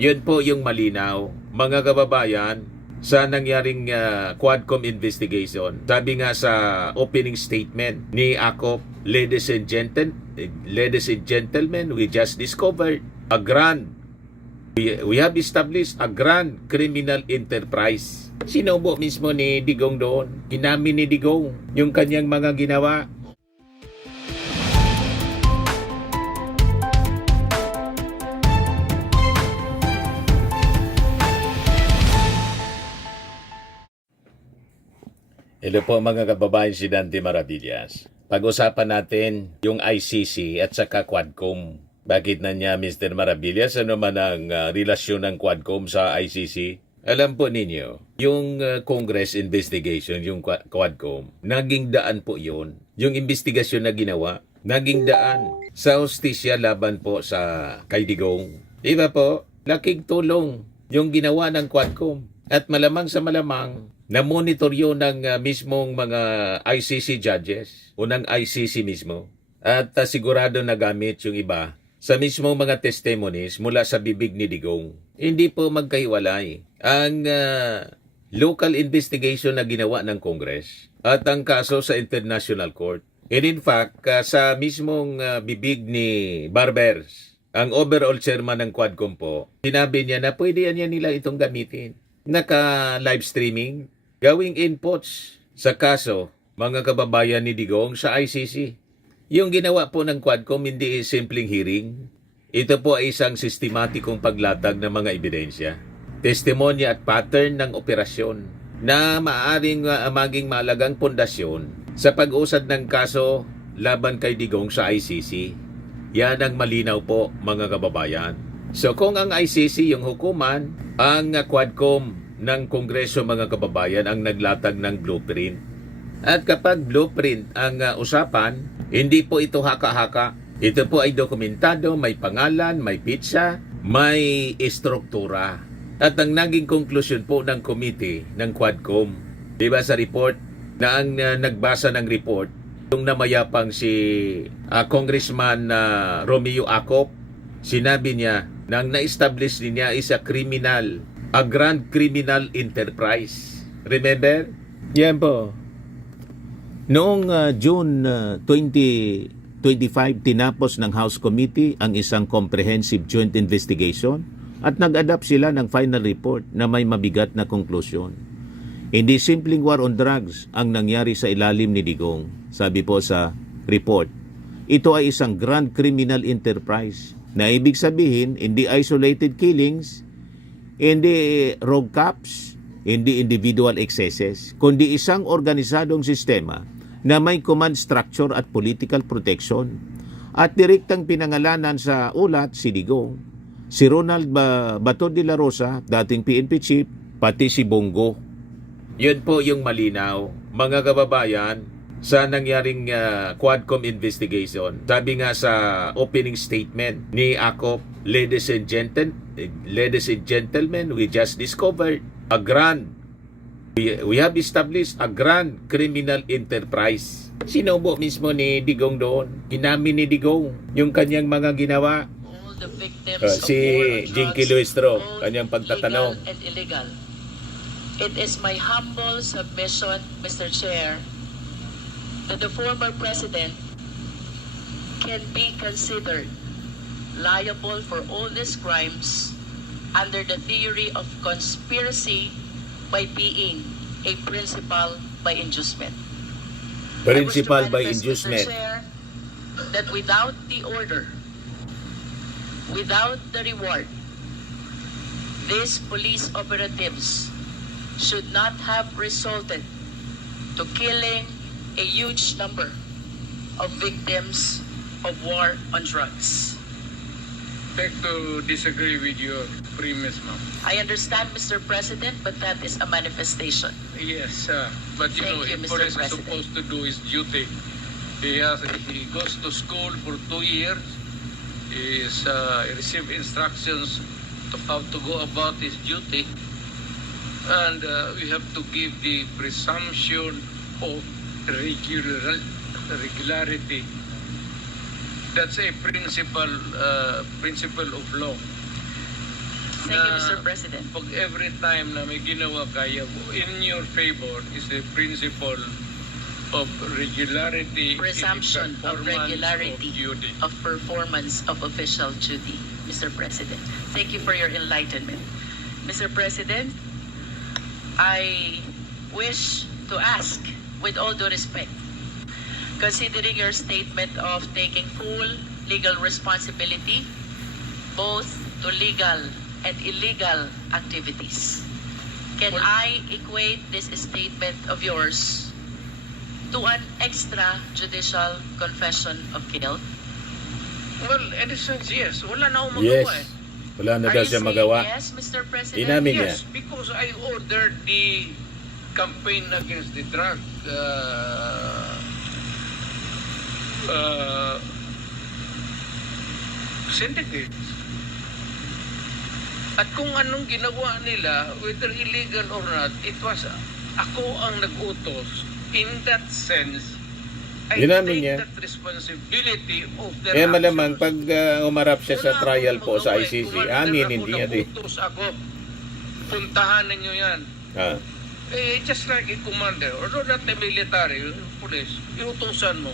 Yun po yung malinaw, mga kababayan, sa nangyaring Quadcom investigation. Sabi nga sa opening statement ni Akop, ladies and gentlemen, we just discovered we have established a grand criminal enterprise. Sinubo mismo ni Digong doon. Ginamin ni Digong yung kanyang mga ginawa. Hello po mga kababayan, si Dante Maravillas. Pag-usapan natin yung ICC at saka Quadcom. Bakit na niya Mr. Maravillas? Ano man ang relasyon ng Quadcom sa ICC? Alam po ninyo, yung Congress investigation, yung Quadcom, naging daan po yun. Yung investigasyon na ginawa, naging daan sa hustisya laban po sa kay Digong. Diba po? Laking tulong yung ginawa ng Quadcom. At malamang sa malamang, na-monitor yun ng mismong mga ICC judges o ng ICC mismo. At sigurado na gamit yung iba sa mismong mga testimonies mula sa bibig ni Digong. Hindi po magkahiwalay ang local investigation na ginawa ng Congress at ang kaso sa International Court. And in fact, sa mismong bibig ni Barbers, ang overall chairman ng Quadcom po, sinabi niya na pwede yan nila itong gamitin. Naka-live streaming, gawing inputs sa kaso, mga kababayan ni Digong sa ICC. Yung ginawa po ng Quadcom hindi simpleng hearing. Ito po ay isang sistematikong paglatag ng mga ebidensya, testimonya at pattern ng operasyon na maaaring maging malagang pundasyon sa pag-usad ng kaso laban kay Digong sa ICC. Yan ang malinaw po mga kababayan. So kung ang ICC yung hukuman, ang Quadcom ng Kongreso mga kababayan ang naglatag ng blueprint. At kapag blueprint ang usapan, hindi po ito haka-haka. Ito po ay dokumentado, may pangalan, may pitsa, may istruktura. At ang naging konklusyon po ng committee ng Quadcom, diba sa report, na ang nagbasa ng report, yung namayapang si Congressman Romeo Acop, sinabi niya na ang na-establish niya is a grand criminal enterprise. Remember? Yan po. Noong June 2025, tinapos ng House Committee ang isang comprehensive joint investigation at nag-adapt sila ng final report na may mabigat na konklusyon. Hindi simpleng war on drugs ang nangyari sa ilalim ni Digong. Sabi po sa report, ito ay isang grand criminal enterprise na ibig sabihin, hindi isolated killings, hindi rogue cops, hindi individual excesses, kundi isang organisadong sistema na may command structure at political protection. At direktang pinangalanan sa ulat si Digong, si Ronald Bato de la Rosa, dating PNP chief, pati si Bongo. Yun po yung malinaw, mga kababayan, sa nangyaring Quadcom investigation. Sabi nga sa opening statement ni Akop, ladies and gentlemen, we just discovered we have established a grand criminal enterprise. Sinubo mismo ni Digong doon. Ginamin ni Digong yung kanyang mga ginawa. All the victims Si of Jinky war on Luistro, drugs, kanyang both pagtatanong. legal and illegal. It is my humble submission, Mr. Chair, that the former president can be considered liable for all these crimes under the theory of conspiracy by being a principal by inducement. Principal I wish to by manifest, inducement. Mr. Chair, that without the order, without the reward, these police operatives should not have resulted to killing a huge number of victims of war on drugs. Beg to disagree with your premise, ma'am. I understand, Mr. President, but that is a manifestation. Yes, but you know, Thank you, if Mr. police is President. supposed to do his duty. He goes to school for 2 years. He receive instructions to how to go about his duty, and we have to give the presumption of regularity. That's a principle of law. Thank you, Mr. President. Pag every time na may ginawa kaya in your favor is the principle of regularity Presumption in the of performance regularity of duty. of performance of official duty, Mr. President. Thank you for your enlightenment. Mr. President, I wish to ask, with all due respect, considering your statement of taking full legal responsibility, both to legal and illegal activities, can I equate this statement of yours to an extrajudicial confession of guilt? Well, in a sense, yes. Wala na akong Yes. magawa eh. Wala na Are daw you siya saying magawa. yes, Mr. President? Inamin niya. Yes, because I ordered the campaign against the drug syndicates. At kung anong ginawa nila, whether illegal or not, it was ako ang nag-utos. In that sense, I Inamin take niya. that responsibility of their Eh malamang pag actions. umarap siya sa Wala trial akong po sa magawa eh. ICC, Commander aminin ako, niya din. nagutos ako. Puntahan ninyo yan. Ah. Eh, just like a commander, although not a military, police, iutusan mo.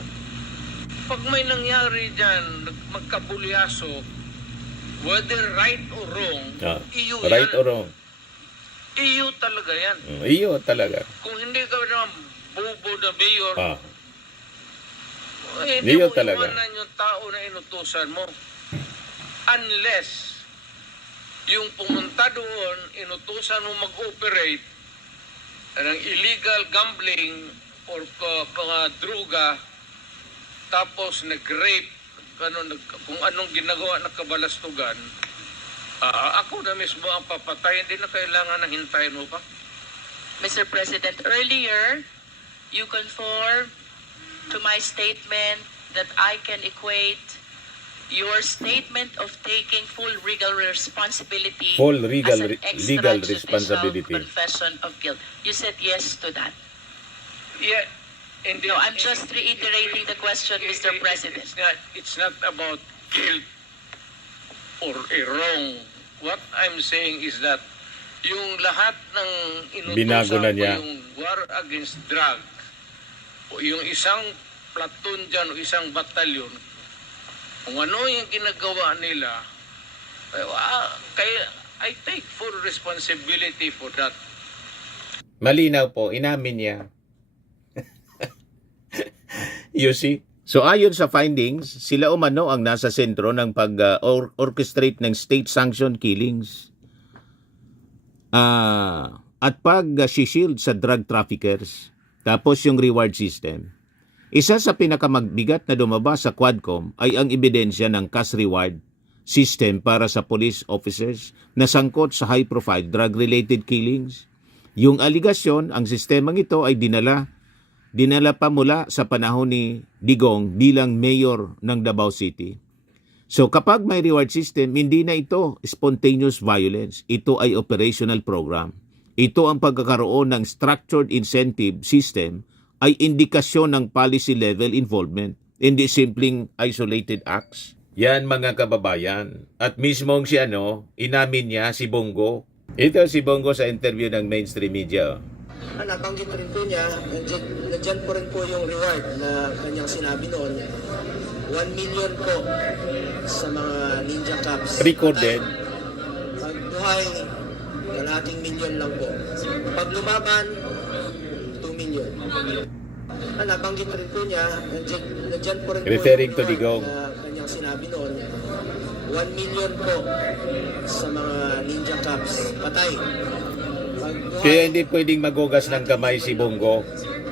Pag may nangyari dyan, magkabulyaso, whether right or wrong, Ah. iyo Right yan. or wrong? Iyo talaga yan. Iyo talaga. Kung hindi ka naman bobo na mayor, Ah. hindi iyo mo talaga. iwanan yung tao na inutusan mo. Unless, yung pumunta doon, inutusan mo mag-operate ng illegal gambling or mga druga, tapos nag-rape, kung anong ginagawa na kabalastugan, ako na mismo ang papatay, hindi na kailangan na hintayin mo pa. Mr. President, earlier, you conformed to my statement that I can equate your statement of taking full legal responsibility Full legal as an legal extrajudicial responsibility. confession of guilt. You said yes to that. Yeah, hindi, No, I'm just reiterating the question, Mr. President. It's not about guilt or a wrong. What I'm saying is that yung lahat ng Binago na inutusan niya. ko yung war against drug, o yung isang platoon dyan o isang batalyon, kung ano yung ginagawa nila, kaya I take full responsibility for that. Malinaw po, inamin niya. You see? So ayon sa findings, sila umano ang nasa sentro ng pag-orchestrate ng state-sanctioned killings at pag-shield sa drug traffickers. Tapos yung reward system. Isa sa pinakamagbigat na lumabas sa Quadcom ay ang ebidensya ng cash reward system para sa police officers na sangkot sa high-profile drug-related killings. Yung aligasyon, ang sistemang ito ay dinala pa mula sa panahon ni Digong bilang mayor ng Davao City. So kapag may reward system, hindi na ito spontaneous violence. Ito ay operational program. Ito ang pagkakaroon ng structured incentive system ay indikasyon ng policy level involvement, hindi simpleng isolated acts. Yan mga kababayan. At mismong si inamin niya si Bongo. Ito si Bongo sa interview ng mainstream media. Nabanggit rin po niya, nandyan po rin po yung reward na kanyang sinabi noon. 1 million po sa mga ninja cops. Recorded. Pag buhay, kalahating milyon lang po. Pag lumaban, 2 million. Nabanggit rin po niya, nandyan po rin po Referring yung to reward Digong. na kanyang sinabi noon. 1 million po sa mga ninja cops. Patay. Kaya hindi pwedeng magugas ng kamay si Bongo.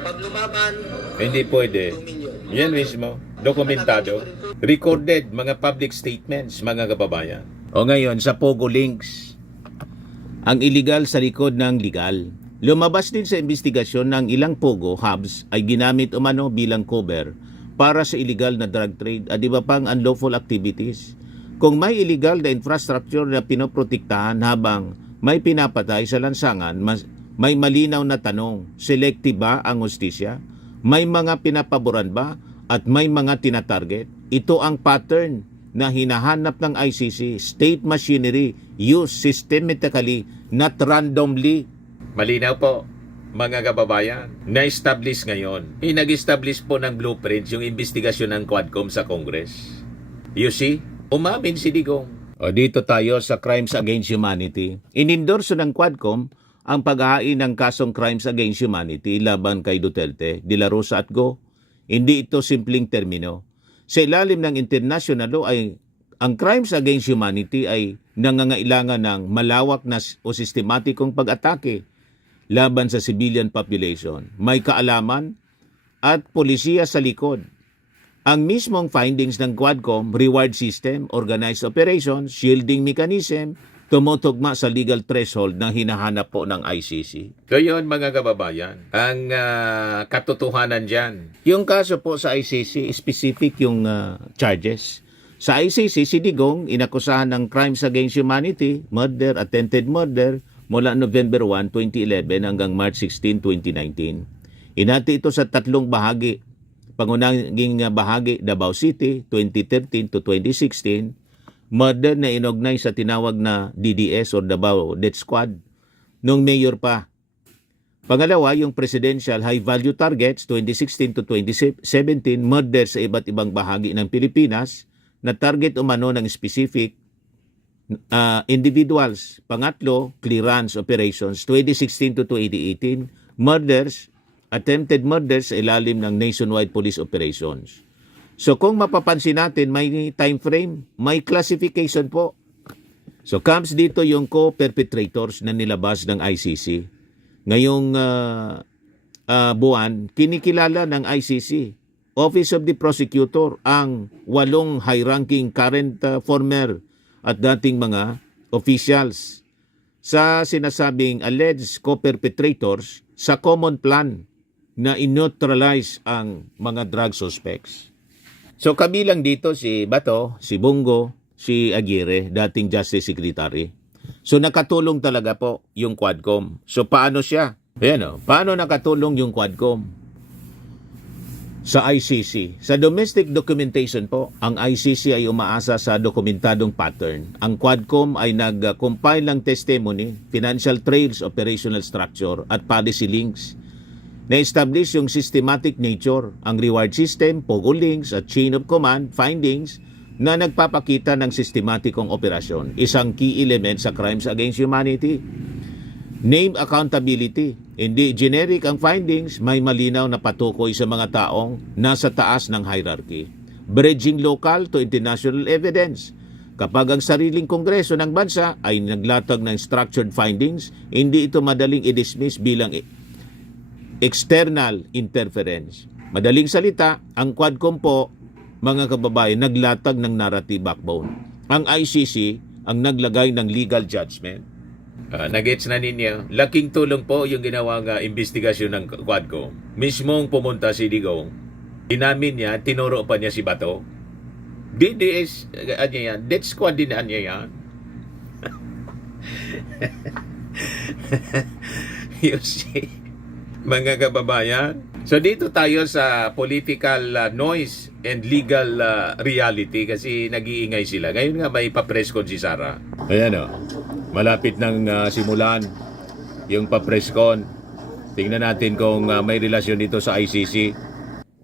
Pag lumaban, Hindi pwede. 2 million. Yan mismo. Dokumentado. Recorded mga public statements, mga kababayan. O ngayon, sa Pogo Links, ang illegal sa likod ng legal. Lumabas din sa investigasyon ng ilang Pogo hubs ay ginamit umano bilang cover para sa illegal na drug trade at iba pang unlawful activities. Kung may illegal na infrastructure na pinoprotektahan habang may pinapatay sa lansangan, may malinaw na tanong, selective ba ang hustisya? May mga pinapaboran ba? At may mga tinatarget? Ito ang pattern na hinahanap ng ICC, state machinery used systematically, not randomly. Malinaw po, mga kababayan, na-establish ngayon. Nag-establish po ng blueprint yung investigasyon ng Quadcom sa Congress. You see, umamin si Digong. O dito tayo sa Crimes Against Humanity. Inendorso ng Quadcom ang paghahain ng kasong Crimes Against Humanity laban kay Duterte, De La Rosa at Go. Hindi ito simpleng termino. Sa ilalim ng international law ay ang crimes against humanity ay nangangailangan ng malawak na o sistematikong pag-atake laban sa civilian population. May kaalaman at polisiya sa likod. Ang mismong findings ng Quadcom, reward system, organized operations, shielding mechanism, tumutugma sa legal threshold na hinahanap po ng ICC. So yun, mga kababayan, ang katotohanan dyan. Yung kaso po sa ICC, specific yung charges. Sa ICC, si Digong inakusahan ng crimes against humanity, murder, attempted murder, mula November 1, 2011 hanggang March 16, 2019. Inati ito sa tatlong bahagi. Pangunahing bahagi, Davao City, 2013 to 2016. Murder na inognay sa tinawag na DDS or Davao Death Squad nung mayor pa. Pangalawa, yung presidential high-value targets 2016 to 2017, murder sa iba't ibang bahagi ng Pilipinas na target umano ng specific individuals. Pangatlo, clearance operations 2016 to 2018, murders, attempted murders sa ilalim ng nationwide police operations. So kung mapapansin natin, may time frame, may classification po. So comes dito yung co-perpetrators na nilabas ng ICC. Ngayong buwan, kinikilala ng ICC, Office of the Prosecutor, ang 8 high-ranking current former at dating mga officials sa sinasabing alleged co-perpetrators sa common plan na in-neutralize ang mga drug suspects. So kabilang dito si Bato, si Bongo, si Aguirre, dating Justice Secretary. So nakatulong talaga po yung Quadcom. So paano siya? Ayan o, paano nakatulong yung Quadcom sa ICC? Sa domestic documentation po, ang ICC ay umaasa sa dokumentadong pattern. Ang Quadcom ay nag-compile ng testimony, financial trails, operational structure at policy links. Na-establish yung systematic nature, ang reward system, POGO links at chain of command findings na nagpapakita ng sistematikong operasyon. Isang key element sa crimes against humanity. Name accountability. Hindi generic ang findings, may malinaw na patukoy sa mga taong nasa taas ng hierarchy. Bridging local to international evidence. Kapag ang sariling kongreso ng bansa ay naglatag ng structured findings, hindi ito madaling i-dismiss bilang external interference. Madaling salita, ang Quadcom po, mga kababayan, naglatag ng narrative backbone. Ang ICC ang naglagay ng legal judgment. Nagets na ninyo, laking tulong po yung ginawang investigasyon ng Quadcom. Mismong pumunta si Digong, inamin niya, tinuro pa niya si Bato. DDS, yan, Death Squad din niya yan. You see, mga kababayan. So dito tayo sa political noise and legal reality kasi nag-iingay sila. Ngayon nga may pa-press con si Sara. Ayan o. Malapit nang simulan yung pa-press con. Tingnan natin kung may relasyon dito sa ICC.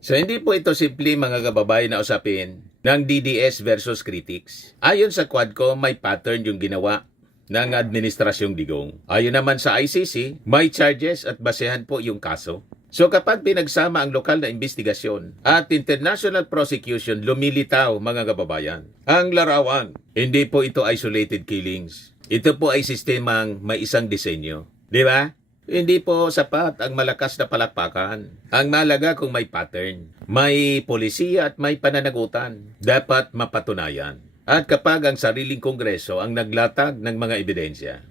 So hindi po ito simple mga kababayan na usapin ng DDS versus critics. Ayon sa Quadcom, may pattern yung ginawa ng Administrasyong Digong. Ayon naman sa ICC, may charges at basehan po yung kaso. So kapag pinagsama ang lokal na investigasyon at international prosecution, lumilitaw mga kababayan. Ang larawan, hindi po ito isolated killings. Ito po ay sistemang may isang disenyo. Di ba? Hindi po sapat ang malakas na palakpakan. Ang mahalaga kung may pattern, may polisiya at may pananagutan. Dapat mapatunayan. At kapag ang sariling kongreso ang naglatag ng mga ebidensya,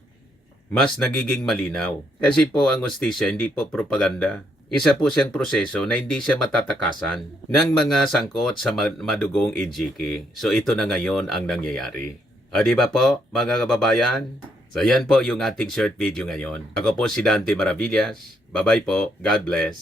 mas nagiging malinaw. Kasi po ang hustisya hindi po propaganda. Isa po siyang proseso na hindi siya matatakasan ng mga sangkot sa madugong NGK. So ito na ngayon ang nangyayari. O di ba po mga kababayan? So yan po yung ating short video ngayon. Ako po si Dante Maravillas. Bye-bye po. God bless.